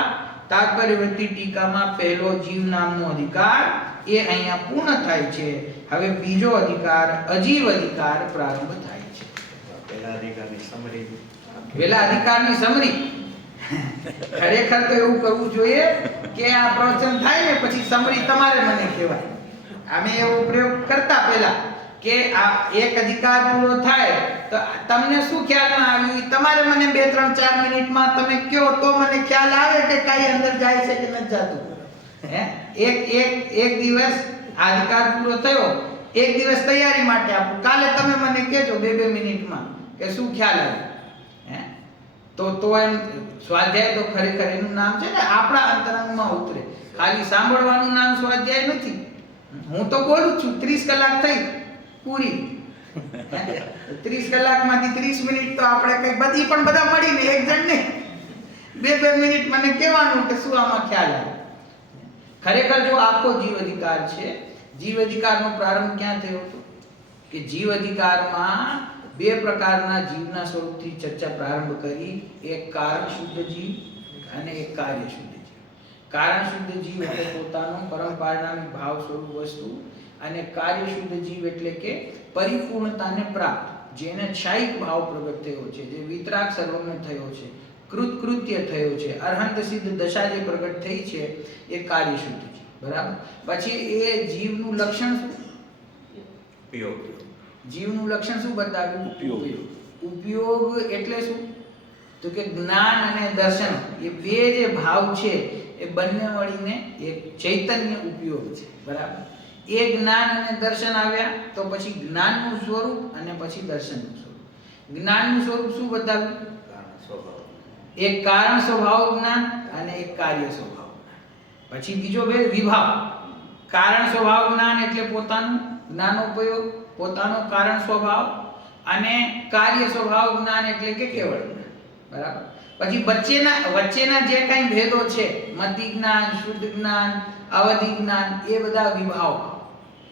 તાત્પર્યવૃત્તિ ટીકામાં પહેલો જીવ નામનો અધિકાર એ અહીંયા પૂર્ણ થાય છે. હવે બીજો અધિકાર અજીવ અધિકાર પ્રારંભ થાય છે. પહેલા અધિકારની સમરી. પહેલા અધિકારની સમરી. ખરેખર તો એવું કરવું જોઈએ કે આ પ્રવચન થાય ને પછી સમરી તમારે મને કહેવાય. અમે એવો પ્રયોગ કરતા પહેલા કે આ એક અધિકાર પૂરો થાય તો તમને શું ખ્યાલમાં આવ્યું, તમારે મને 2 3 4 મિનિટમાં તમે કહો તો મને ખ્યાલ આવે કે કઈ અંદર જાય છે કે નથી જતું. હે, એક દિવસ આ અધિકાર પૂરો થયો, એક દિવસ તૈયારી માટે આપો, કાલે તમે મને કહેજો 2 મિનિટમાં કે શું ખ્યાલ આવ્યો. હે, તો એમ સ્વાધ્યાય તો ખરેખર એનું નામ છે ને આપણા અંતરંગમાં ઉતરે. ખાલી સાંભળવાનું નામ સ્વાધ્યાય નથી. હું તો બોલું છું 30 કલાક થઈ પૂરી. 30 કલાકમાંથી 30 મિનિટ તો આપણે કઈ બધી પણ બધા મળીને એક જણ ને 2 મિનિટ મને કહેવાનું કે શું આમાં ખ્યાલ આવે. ખરેખર જો આખો જીવ અધિકાર છે, જીવ અધિકારનો પ્રારંભ ક્યાં થયો હતો કે જીવ અધિકારમાં 2 પ્રકારના જીવના સ્વરૂપથી ચર્ચા પ્રારંભ કરી. એક કારણ શુદ્ધ જીવ અને એક કાર્ય શુદ્ધ જીવ. કારણ શુદ્ધ જીવ એટલે પોતાનો પરમ પારિણામિક ભાવ સ્વરૂપ વસ્તુ, અને કાર્ય શુદ્ધ જીવ એટલે કે પરિપૂર્ણતાને પ્રાપ્ત, જેને ક્ષાયિક ભાવ પ્રગટ થયો છે, જે વિતરાગ સર્વજ્ઞ થયો છે, કૃત્ય થયો છે, અરહંત સિદ્ધ દશા જે પ્રગટ થઈ છે, એ કાર્ય શુદ્ધ જીવ. બરાબર. પછી એ જીવનું લક્ષણ શું? ઉપયોગ. જીવનું લક્ષણ શું બતાવ્યું? ઉપયોગ. ઉપયોગ એટલે શું? તો કે જ્ઞાન અને દર્શન એ બે જે ભાવ છે એ બંને મળીને એક ચૈતન્ય ઉપયોગ છે. બરાબર. એ જ્ઞાન અને દર્શન આવ્યા તો પછી જ્ઞાનનું સ્વરૂપ અને પછી દર્શનનું સ્વરૂપ. જ્ઞાનનું સ્વરૂપ શું બતાવ્યું? એક કારણ સ્વભાવ જ્ઞાન અને એક કાર્ય સ્વભાવ જ્ઞાન. પછી બીજો ભેદ વિભાવ. કારણ સ્વભાવ જ્ઞાન એટલે પોતાનું જ્ઞાનોપયોગ, પોતાનો કારણ સ્વભાવ, અને કાર્ય સ્વભાવ જ્ઞાન એટલે કે કેવળ જ્ઞાન. બરાબર. પછી વચ્ચેના જે કઈ ભેદો છે, મતિ જ્ઞાન, શુદ્ધ જ્ઞાન, અવધિ જ્ઞાન, એ બધા વિભાવ.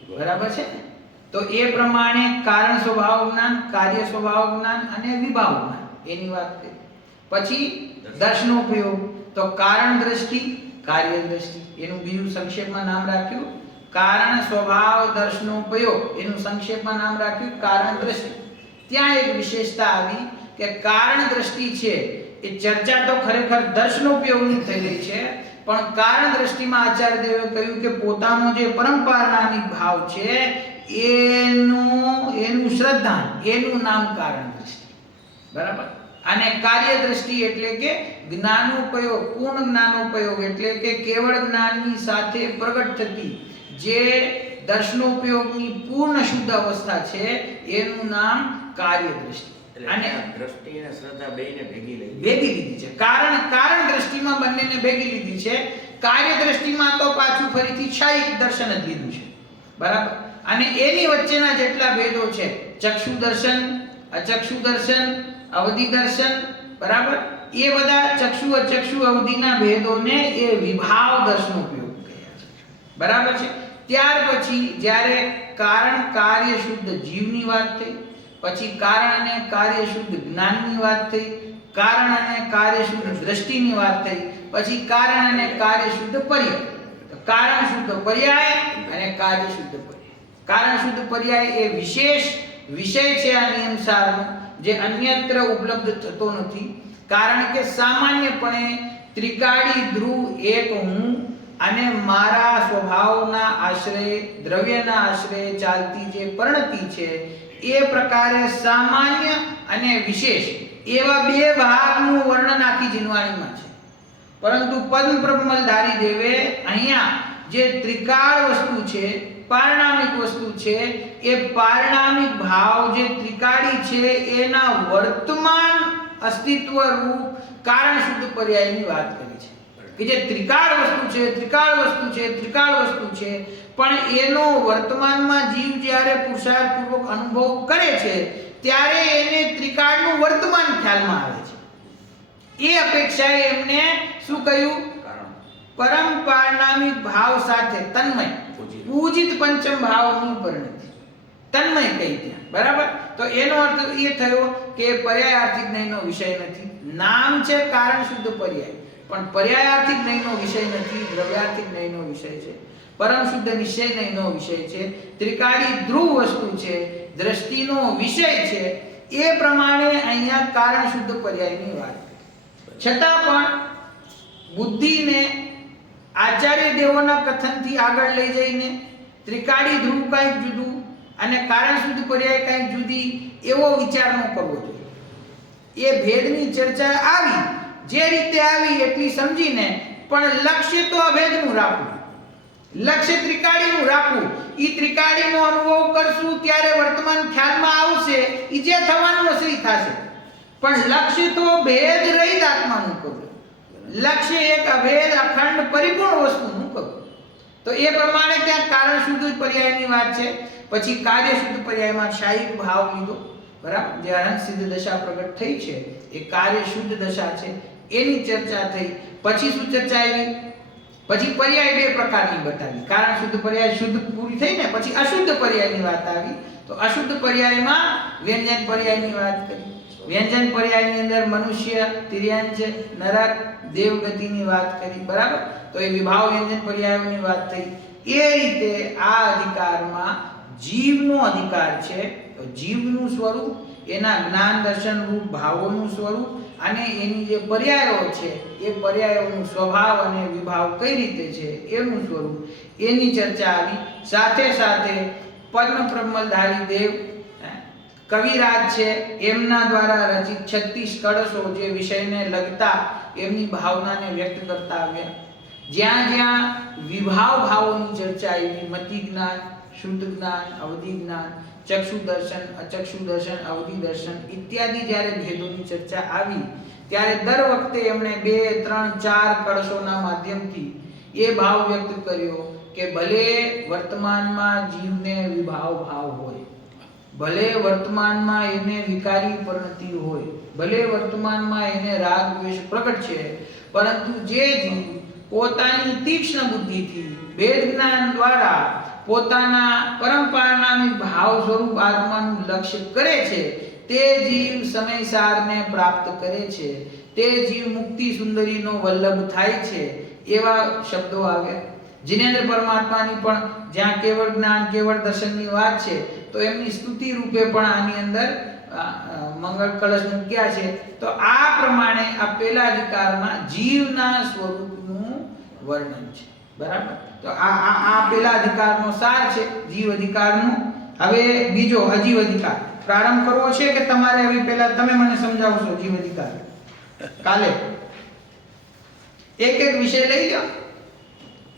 બરાબર છે. તો એ પ્રમાણે કારણ સ્વભાવ જ્ઞાન, કાર્ય સ્વભાવ જ્ઞાન અને વિભાવ જ્ઞાન એની વાત કરી. પછી દર્શનોપયોગ. તો કારણ દ્રષ્ટિ, કાર્ય દ્રષ્ટિ, એનું બીજું સંક્ષેપમાં નામ રાખ્યું કારણ સ્વભાવ દર્શનોપયોગ, એનું સંક્ષેપમાં નામ રાખ્યું કારણ દ્રષ્ટિ. ત્યાં એક વિશેષતા આવી કે કારણ દ્રષ્ટિ છે એ ચર્ચા તો ખરેખર દર્શનોપયોગની થઈ રહી છે, પણ કારણ દ્રષ્ટિમાં આચાર્ય દેવે કહ્યું કે પોતાનો જે પરંપરાનામિક ભાવ છે એનું શ્રદ્ધા, એનું નામ કારણ દ્રષ્ટિ. બરાબર. અને કાર્ય દ્રષ્ટિ એટલે કે જ્ઞાનોપયોગ, પૂર્ણ જ્ઞાનોપયોગ એટલે કે કેવળ જ્ઞાનની સાથે પ્રગટ થતી જે દર્શનોપયોગની પૂર્ણ શુદ્ધ અવસ્થા છે એનું નામ કાર્ય દ્રષ્ટિ. અને દ્રષ્ટિ અને શ્રદ્ધા બેયને ભેગી લીધી છે. કારણ દ્રષ્ટિમાં બંનેને ભેગી લીધી છે. કાર્ય દ્રષ્ટિમાં તો પાછું ફરીથી ક્ષાયિક દર્શન જ લીધું છે. બરાબર. અને એની વચ્ચેના જેટલા ભેદો છે, ચક્ષુ દર્શન, અચક્ષુ દર્શન, અવધિ દર્શન, બરાબર, એ બધા ચક્ષુ અચક્ષુ અવધિના ભેદોને એ વિભાવ દર્શનોપયોગ કહ્યા છે. બરાબર છે. ત્યાર પછી જ્યારે કારણ કાર્ય શુદ્ધ જીવની વાત થઈ, પછી કારણ અને કાર્ય શુદ્ધ જ્ઞાનની વાત થઈ, કારણ અને કાર્ય શુદ્ધ દ્રષ્ટિની વાત થઈ, પછી કારણ અને કાર્ય શુદ્ધ પર્યાય. કારણ શુદ્ધ પર્યાય અને કાર્ય શુદ્ધ પર્યાય. કારણ શુદ્ધ પર્યાય એ વિશેષ વિષય છે આ નિયમસારનો, જે અન્યત્ર ઉપલબ્ધ થતો નથી. કારણ કે સામાન્યપણે ત્રિકાળી ધ્રુવ એક હું અને મારા સ્વભાવના આશ્રય, દ્રવ્યના આશ્રય ચાલતી જે પરિણતિ છે એ પ્રકારે સામાન્ય અને વિશેષ એવા 2 ભાગનું વર્ણન આખી જીનવાણીમાં છે. પરંતુ પદ્મ પ્રબલધારી દેવે અહીંયા જે ત્રિકાળ વસ્તુ છે, પારણામિક વસ્તુ છે, એ પારણામિક ભાવ જે ત્રિકાળી છે એના વર્તમાન અસ્તિત્વ રૂપ કારણ શુદ્ધ પર્યાયની વાત કરી છે કે જે ત્રિકાળ વસ્તુ છે, ત્રિકાળ વસ્તુ છે, ત્રિકાળ વસ્તુ છે, પણ એનો વર્તમાનમાં જીવ જ્યારે પુરુષાર્થ પૂર્વક અનુભવ કરે છે ત્યારે એને ત્રિકાળનું વર્તમાન ખ્યાલમાં આવે છે. એ અપેક્ષાએ એમને શું કહ્યું? પરમ પારણામિક ભાવ સાથે તન્મય પૂજિત પંચમ ભાવની પરિણતિ તન્મય કહી ત્યાં. બરાબર? તો એનો અર્થ એ થયો કે પર્યાયાર્થિક નયનો વિષય નથી. નામ છે કારણ શુદ્ધ પર્યાય, પણ પર્યાયાર્થિક નયનો વિષય નથી, દ્રવ્યાર્થિક નયનો વિષય છે, પરમ શુદ્ધ નિશ્ચય નયનો વિષય છે, ત્રિકાળી ધ્રુવ વસ્તુ છે, દ્રષ્ટિનો વિષય છે. એ પ્રમાણે અહીંયા કારણ શુદ્ધ પર્યાયની વાત. છતાં પણ બુદ્ધિને આચાર્ય દેવોના કથનથી આગળ લઈ જઈને ત્રિકાળી ધ્રુવ કંઈક જુદું અને કારણ શુદ્ધ પર્યાય કંઈક જુદી એવો વિચાર ન કરવો જોઈએ. એ ભેદની ચર્ચા આવી, જે રીતે આવી એટલી સમજીને, પણ લક્ષ્ય તો અભેદનું રાખવું, લક્ષ્ય ત્રિકાળીનું રાખવું. એ ત્રિકાળીનો અનુભવ કરશું ત્યારે વર્તમાન ખ્યાલમાં આવશે, એ જે થવાનું હશે એ થશે, પણ લક્ષ્ય તો ભેદ રહિત આત્માનું કરવું, લક્ષ્ય એક અભેદ અખંડ પરિપૂર્ણ વસ્તુનું કરવું. તો એ પ્રમાણે ત્યાં કારણ શુદ્ધ પર્યાયની વાત છે. પછી કાર્ય શુદ્ધ પર્યાયમાં શાયિક ભાવ લીધો. બરાબર? જે અનંત સિદ્ધ દશા પ્રગટ થઈ છે એ કાર્ય શુદ્ધ દશા છે, એની ચર્ચા થઈ. પછી શું ચર્ચા આવી? પછી પર્યાય બે પ્રકારની બતાવી. કારણ શુદ્ધ પર્યાય શુદ્ધ પૂરી થઈ ને પછી અશુદ્ધ પર્યાયની વાત આવી. તો અશુદ્ધ પર્યાયમાં વ્યંજન પર્યાયની વાત કરી. વ્યંજન પર્યાયની અંદર મનુષ્ય, તિર્યંચ, નરક, દેવગતિની વાત કરી. બરાબર? તો એ વિભાવ વ્યંજન પર્યાયોની વાત થઈ. એ રીતે આ અધિકારમાં જીવનો અધિકાર છે. તો જીવનું સ્વરૂપ, એના જ્ઞાન દર્શન રૂપ ભાવોનું સ્વરૂપ અને એની જે પર્યાયો છે એ પર્યાયોનું સ્વભાવ અને વિભાવ કઈ રીતે છે એનું સ્વરૂપ, એની ચર્ચા આવી. સાથે સાથે પદ્મ પ્રબલધારી દેવ કવિરાજ છે, એમના દ્વારા રચિત 36 કળશો જે વિષયને લગતા એમની ભાવનાને વ્યક્ત કરતા આવ્યા. જ્યાં જ્યાં વિભાવ ભાવોની ચર્ચા આવી, મતિ જ્ઞાન, શુદ્ધ જ્ઞાન, અવધિ જ્ઞાન, ચક્ષુ દર્શન, અચક્ષુ દર્શન, અવધિ દર્શન ઇત્યાદિ જ્યારે ભેદોની ચર્ચા આવી ત્યારે દર વખતે એમણે 2, 3, 4 કળશોના માધ્યમથી એ ભાવ વ્યક્ત કર્યો કે ભલે વર્તમાનમાં જીવને વિભાવ ભાવ હોય, ભલે વર્તમાનમાં એને વિકારી પરિણતિ હોય, ભલે વર્તમાનમાં એને રાગ દ્વેષ પ્રગટ છે, પરંતુ જે જીવ પોતાની તીક્ષ્ણ બુદ્ધિથી ભેદ જ્ઞાન દ્વારા પોતાના પરંપરાનામિક ભાવ સ્વરૂપ આત્માનું લક્ષ્ય કરે છે, તે જીવ સમયસારને પ્રાપ્ત કરે છે, તે જીવ મુક્તિ સુંદરીનો વલ્લભ થાય છે. એવા શબ્દો આવ્યા. જિનેન્દ્ર પરમાત્માની પણ જ્યાં કેવળ જ્ઞાન, કેવળ દર્શનની વાત છે, તો એમની સ્તુતિ રૂપે પણ આની અંદર મંગળ કળશ મૂક્યા છે. તો આ પ્રમાણે આ પહેલા અધિકારમાં જીવના સ્વરૂપનું વર્ણન છે. બરાબર? તો આ પહેલા અધિકારનો સાર છે, જીવ અધિકારનો. હવે બીજો અજીવ અધિકાર પ્રારંભ કરવો છે કે તમારે હવે પહેલા તમે મને સમજાવશો જીવ અધિકાર? કાલે એક એક વિષય લઈ લો.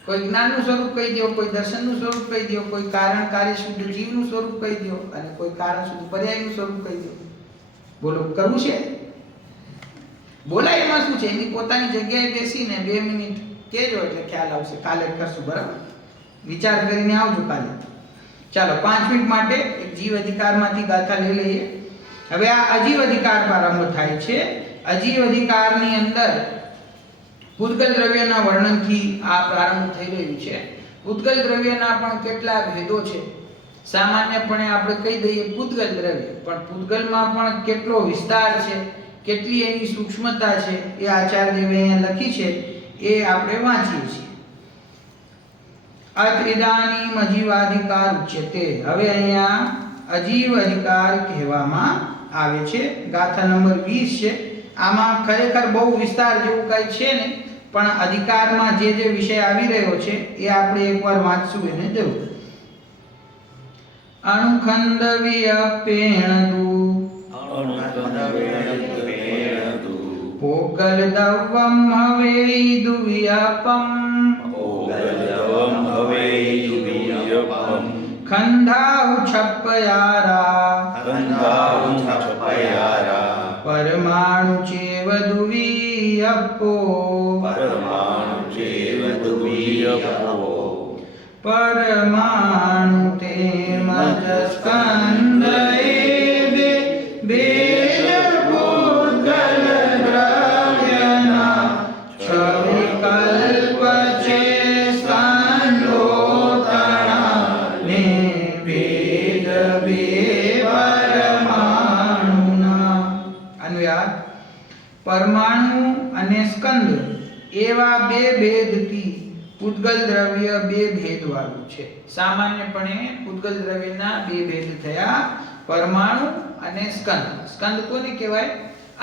કોઈ જ્ઞાનનું સ્વરૂપ કહી દો, કોઈ દર્શનનું સ્વરૂપ કહી દો, કોઈ કારણ કાર્ય શુદ્ધ જીવનું સ્વરૂપ કહી દો અને કોઈ કારણ શુદ્ધ પર્યાયનું સ્વરૂપ કહી દો. બોલો, કરવું છે? બોલાય એમાં શું છે? એની પોતાની જગ્યાએ બેસીને 2 મિનિટ કહેજો એટલે ખ્યાલ આવશે. કાલે કરશું. બરાબર? વિચાર કરીને આવજો કાલે. ચાલો 5 મિનિટ માટે એક જીવ અધિકારમાંથી ગાથા લઈ લઈએ. હવે આ અજીવ અધિકાર પ્રારંભ થાય છે. અજીવ અધિકારની અંદર પૂતગલ દ્રવ્યના વર્ણનથી આ પ્રારંભ થઈ રહ્યું છે. પૂતગલ દ્રવ્યના પણ કેટલા ભેદો છે. સામાન્યપણે આપણે કહી દઈએ પૂતગલ દ્રવ્ય, પણ પૂતગલમાં પણ કેટલો વિસ્તાર છે, કેટલી એની સૂક્ષ્મતા છે, એ આચાર્ય દેવે અહીંયા લખી છે, એ આપણે વાંચીએ છીએ. અત ઇદાનીમ અજીવાધિકાર ઉચ્યતે. હવે અહીંયા અજીવ અધિકાર કહેવામાં આવે છે. ગાથા નંબર 20 છે. આમાં ખરેખર બહુ વિસ્તાર જેવું કંઈ છે ને, પણ અધિકારમાં જે જે વિષય આવી રહ્યો છે એ આપણે એકવાર વાંચશું એને જરૂર. અણુખંડ વિયપેણદુ પોક ઉદ્ગલદવમ હવે દુવ્યપમ ઓગલદવમ હવે યુવ્યપમ ખંધાહુ છપ્પયારા કંધાહું છપયારા પરમાણુ ચેવ દુવ્યપો પરમાણુ ચેવ દુવ્યપો પરમાણુ તેમજ સ્કંદ એવે ભેદ પૂતગલ દ્રવ્યના છ વિકલ્પ છે સ્કંદોતણા ને ભેદ બે પરમાણુના. અનુવાદ: પરમાણુ અને સ્કંદ એવા બે ભેદથી પૂતગલ દ્રવ્ય બે ભેદ વાળું છે. સામાન્યપણે પૂતગલ દ્રવ્યના બે ભેદ થયા, પરમાણુ અને સ્કંદ. સ્કંદ કોને કહેવાય?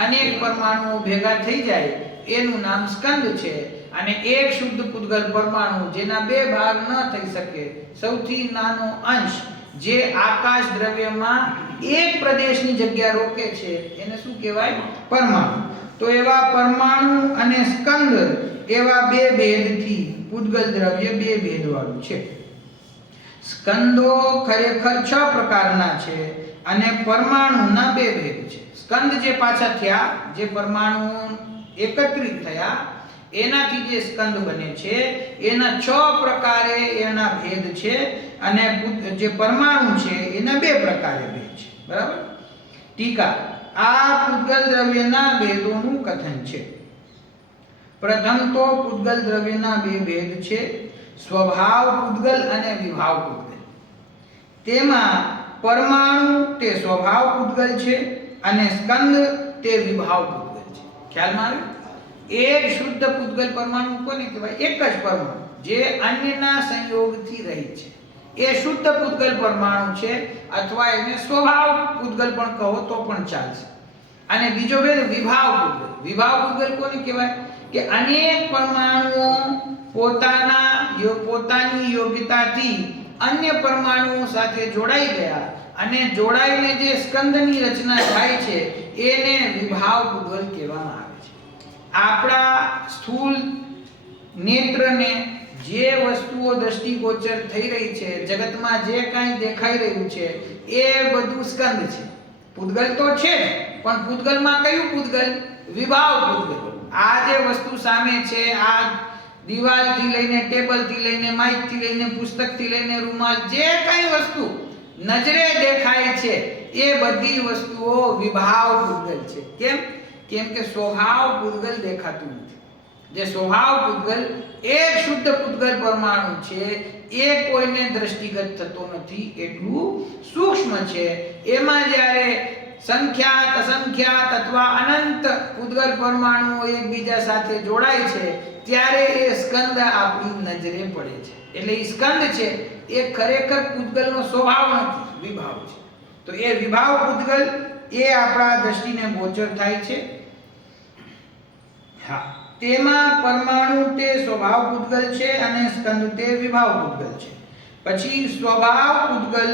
અનેક પરમાણુઓ ભેગા થઈ જાય એનું નામ સ્કંદ છે. અને એક શુદ્ધ પૂતગલ પરમાણુ જેના બે ભાગ ન થઈ શકે, સૌથી નાનો અંશ જે આકાશ દ્રવ્યમાં એક પ્રદેશની જગ્યા રોકે છે, એને શું કહેવાય? પરમાણુ. તો એવા પરમાણુ અને સ્કંદ એવા બે ભેદથી પૂતગલ દ્રવ્ય બે ભેદ વાળું છે. સ્કંદો ખરેખર 6 પ્રકારના છે અને પરમાણુના બે ભેદ છે. સ્કંદ જે પાછા થયા, જે પરમાણુ એકત્રિત થયા એનાથી જે સ્કંદ બને છે એના 6 પ્રકારે એના ભેદ છે અને જે પરમાણુ છે એના બે પ્રકારે ભેદ છે. બરાબર? ટીકા: આ પૂતગલ દ્રવ્યના ભેદોનું કથન છે. પ્રથમ તો પૂતગલ દ્રવ્યના બે ભેદ છે, સ્વભાવ પૂતગલ અને વિભાવ પૂતગલ. તેમાં પરમાણુ તે સ્વભાવ પૂતગલ છે અને સ્કંદ તે વિભાવ પૂતગલ છે. ખ્યાલમાં આવ્યું? એક શુદ્ધ પૂતગલ પરમાણુ કોને કહેવાય? એક જ પરમાણુ જે અન્યના સંયોગથી રહી છે એ શુદ્ધ પૂતગલ પરમાણુ છે, અથવા એને સ્વભાવ પૂતગલ પણ કહો તો પણ ચાલશે. અને બીજો ભેદ વિભાવ પૂતગલ. વિભાવ પૂતગલ કોને કહેવાય? કે અનેક પરમાણુઓ પોતાની યોગ્યતાથી અન્ય પરમાણુઓ સાથે જોડાઈ ગયા અને જોડાઈને જે સ્કંદની રચના થાય છે એને વિભાવ પૂતગલ કહેવામાં આવે છે. આપણા સ્થૂળ નેત્રને જે વસ્તુઓ દ્રષ્ટિગોચર થઈ રહી છે, જગતમાં જે કાંઈ દેખાઈ રહ્યું છે એ બધું સ્કંદ છે. પૂતગલ તો છે જ, પણ પૂતગલમાં કયું પૂતગલ? વિભાવ પૂતગલ. આ જે વસ્તુ સામે છે, આ દિવાલથી લઈને, ટેબલથી લઈને, માઇકથી લઈને, પુસ્તકથી લઈને, રૂમાલ, જે કાંઈ વસ્તુ નજરે દેખાય છે એ બધી વસ્તુઓ વિભાવ પૂતગલ છે. કેમ? કેમ કે સ્વભાવ પૂતગલ દેખાતું નથી. જે સ્વભાવ પૂતગલ એક શુદ્ધ પૂતગલ પરમાણુ છે એ કોઈને દ્રષ્ટિગત થતો નથી, એટલું સૂક્ષ્મ છે. એમાં જ્યારે સંખ્યાત, અસંખ્યાત અથવા અનંત પૂતગલ પરમાણુઓ એકબીજા સાથે જોડાય છે ત્યારે એ સ્કંદ આપણી નજરે પડે છે. એટલે એ સ્કંદ છે એ ખરેખર પૂતગલનો સ્વભાવ નથી, વિભાવ છે. તો એ વિભાવ પૂતગલ એ આપણા દ્રષ્ટિને ગોચર થાય છે. હા, તેમાં પરમાણુ તે સ્વભાવ પૂતગલ છે અને સ્કંદ તે વિભાવ પૂતગલ છે. પછી સ્વભાવ પૂતગલ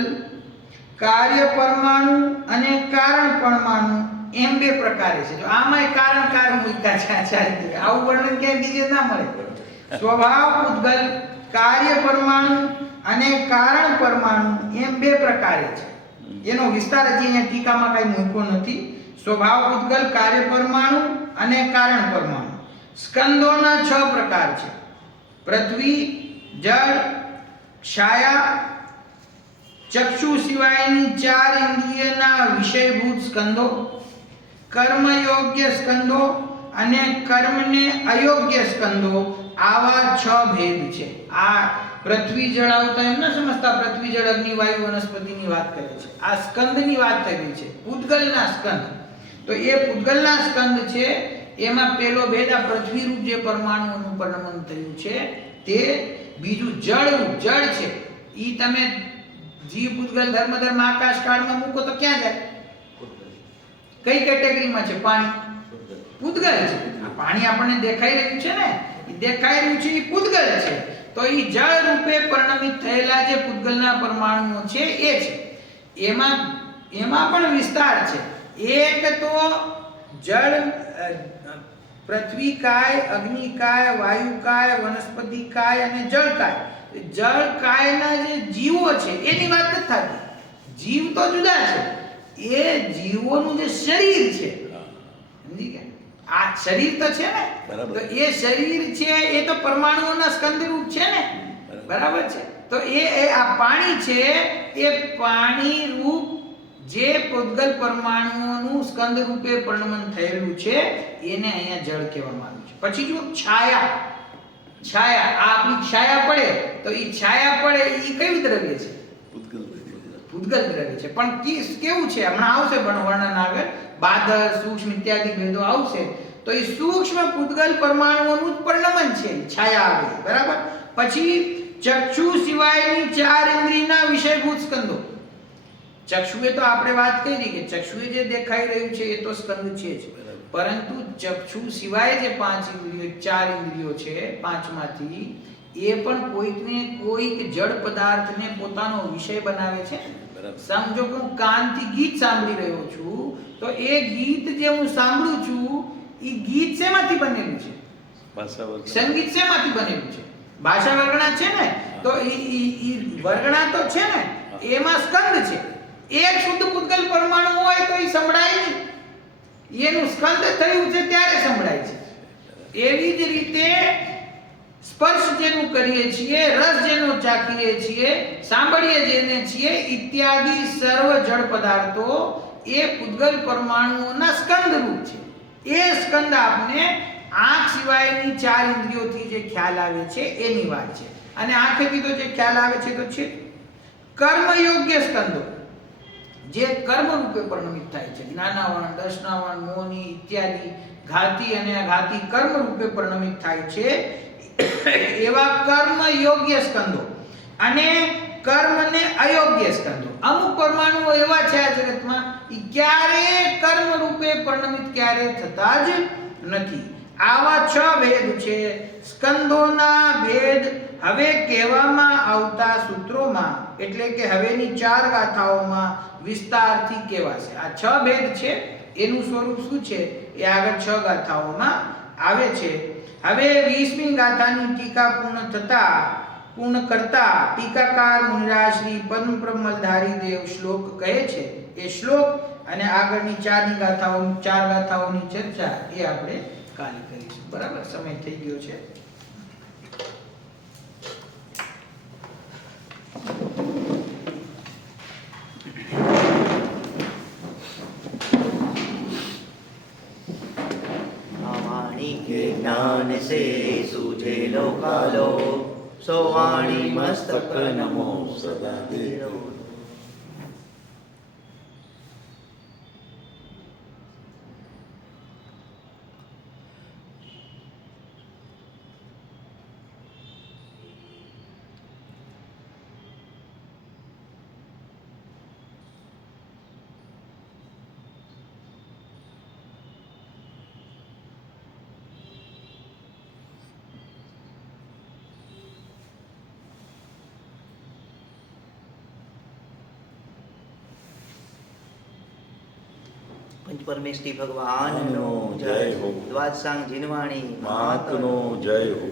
કાર્ય પરમાણુ અને કારણ પરમાણુ એમ બે પ્રકારે છે. જો આમાંય કારણ કારણ મૂક્યા છે આચાર્ય, આવું વર્ણન ક્યાંય બીજે ના મળે. સ્વભાવ પૂતગલ કાર્ય પરમાણુ અને કારણ પરમાણુ એમ બે પ્રકારે છે. એનો વિસ્તાર હજી અહીંયા ટીકામાં કઈ મૂક્યો નથી. સ્વભાવ પૂતગલ, કાર્ય પરમાણુ અને કારણ પરમાણુ. સ્કંદોના 6 પ્રકાર છે: પૃથ્વી, જળ, છાયા, ચક્ષુ સિવાયની 4 ઇન્દ્રિયના વિષયભૂત સ્કંદો, કર્મયોગ્ય સ્કંદો અને કર્મને અયોગ્ય સ્કંદો. આવા 6 ભેદ છે. આ પૃથ્વી જળ આવતા એમ ન સમજતા પૃથ્વી જળ અગ્નિ વાયુ વનસ્પતિની વાત કરે છે. આ સ્કંદની વાત થઈ રહી છે, પૂતગલના સ્કંદ. તો એ પૂતગલના સ્કંદ છે એમાં પહેલો ભેદ આ પૃથ્વીરૂપ જે પરમાણુઓનું પરિણમન થયું છે તે. બીજું જળરૂપ, જળ છે ઈ તમે જીવ, પૂતગલ, ધર્મ, આકાશ, કાળમાં મૂકો તો ક્યાં જાય? કઈ કેટેગરીમાં છે? પાણી. પૂતગલ છે. આ પાણી આપણને દેખાઈ રહ્યું છે ને, ઈ દેખાઈ રહ્યું છે ઈ પૂતગલ છે. તો ઈ જળ રૂપે પરિણમિત થયેલા જે પૂતગલના પરમાણુઓ છે એ છે. એમાં પણ વિસ્તાર છે. એક તો જળ પૃથ્વી કાય, અગ્નિ કાય, વાયુ કાય, વનસ્પતિ કાય અને જળ કાય. જળ કાયના જે જીવો છે એની વાત નથી થતી. જીવ તો જુદા છે. એ જીવોનું જે શરીર છે, સમજી ગયા? આ શરીર તો છે ને, બરાબર. તો એ શરીર છે એ તો પરમાણુઓના સ્કંદરૂપ છે ને, બરાબર છે? તો આ પાણી છે એ પાણી રૂપ જે પૂતગલ પરમાણુઓનું સ્કંદ રૂપે પરિણમન થયેલું છે એને અહીંયા જળ કહેવામાં આવ્યું છે. પછી જો છાયા, છાયા આ આપણી છાયા પડે તો એ છાયા પડે એ કયું દ્રવ્ય છે? પૂતગલ દ્રવ્ય છે. પણ કેવું છે? હમણાં આવશે વર્ણન આગળ, બાદર, સૂક્ષ્મ ઇત્યાદિ ભેદો આવશે. તો એ સૂક્ષ્મ પૂતગલ પરમાણુઓનું જ પરિણમન છે, છાયા આવે, બરાબર? પછી ચક્ષુ સિવાયની 4 ઇન્દ્રિયના વિષયભૂત સ્કંદો. ચક્ષુએ તો આપણે વાત કરી કે ચક્ષુએ જે દેખાઈ રહ્યું છે એ તો સ્કંદ છે જ, પરંતુ ચક્ષુ સિવાય જે 5 ઇન્દ્રિયો, 4 ઇન્દ્રિયો છે 5માંથી, એ પણ કોઈકને કોઈક જડ પદાર્થને પોતાનો વિષય બનાવે છે. સમજો કે હું કાનથી ગીત સાંભળી રહ્યો છું, તો એ ગીત જે હું સાંભળું છું એ ગીત શેમાંથી બનેલું છે? સંગીત શેમાંથી બનેલું છે? ભાષા વર્ગણા છે ને, તો ઈ વર્ગણા તો છે ને, એમાં સ્કંદ છે. એક શુદ્ધ પૂતગલ પરમાણુ હોય તો એ સંભળાય નહીં, એનું સ્કંદ થયું છે ત્યારે સંભળાય છે. એવી જ રીતે સ્પર્શ જેનું કરીએ છીએ, રસ જેનો ચાખીએ છીએ, સાંભળીએ જેને છીએ, ઇત્યાદિ સર્વ જળ પદાર્થો એ પૂતગલ પરમાણુઓના સ્કંદ રૂપ છે. એ સ્કંદ આપને આંખ સિવાયની 4 ઇન્દ્રિયોથી જે ખ્યાલ આવે છે એની વાત છે. અને આંખેથી તો જે ખ્યાલ આવે છે તો છે કર્મ યોગ્ય સ્કંદો, જે કર્મ રૂપે પરિણમિત થાય છે. જ્ઞાનાવરણ, દર્શનાવરણ, મોની ઇત્યાદિ ઘાતી અને અઘાતી કર્મ રૂપે પરિણમિત થાય છે. એવા કર્મ યોગ્ય સ્કંદો અને કર્મને અયોગ્ય સ્કંદો. અમુક પરમાણુઓ એવા છે આ જગતમાં એ ક્યારે કર્મ રૂપે પરિણમિત ક્યારે થતા જ નથી. આવા 6 ભેદ છે. સ્કંદોના ભેદ હવે કહેવામાં આવતા સૂત્રોમાં, એટલે કે હવેની 4 ગાથાઓમાં વિસ્તારથી કહેવાશે. આ 6 ભેદ છે, એનું સ્વરૂપ શું છે એ આગળ 6 ગાથાઓમાં આવે છે. હવે 20મી ગાથાની ટીકા પૂર્ણ કરતા ટીકાકાર મુનિરાજ શ્રી પદ્મપ્રમલધારી દેવ શ્લોક કહે છે. એ શ્લોક અને આગળની 4 ગાથાઓની ચર્ચા એ આપણે કાલે કરીશું. બરાબર, સમય થઈ ગયો છે. ज्ञान से सूझे लोकालो, सो वाणी मस्तक नमो सदा देव। पंच परमेष्टि भगवान नो जय हो। द्वादशांग जिनवाणी मातनो जय हो।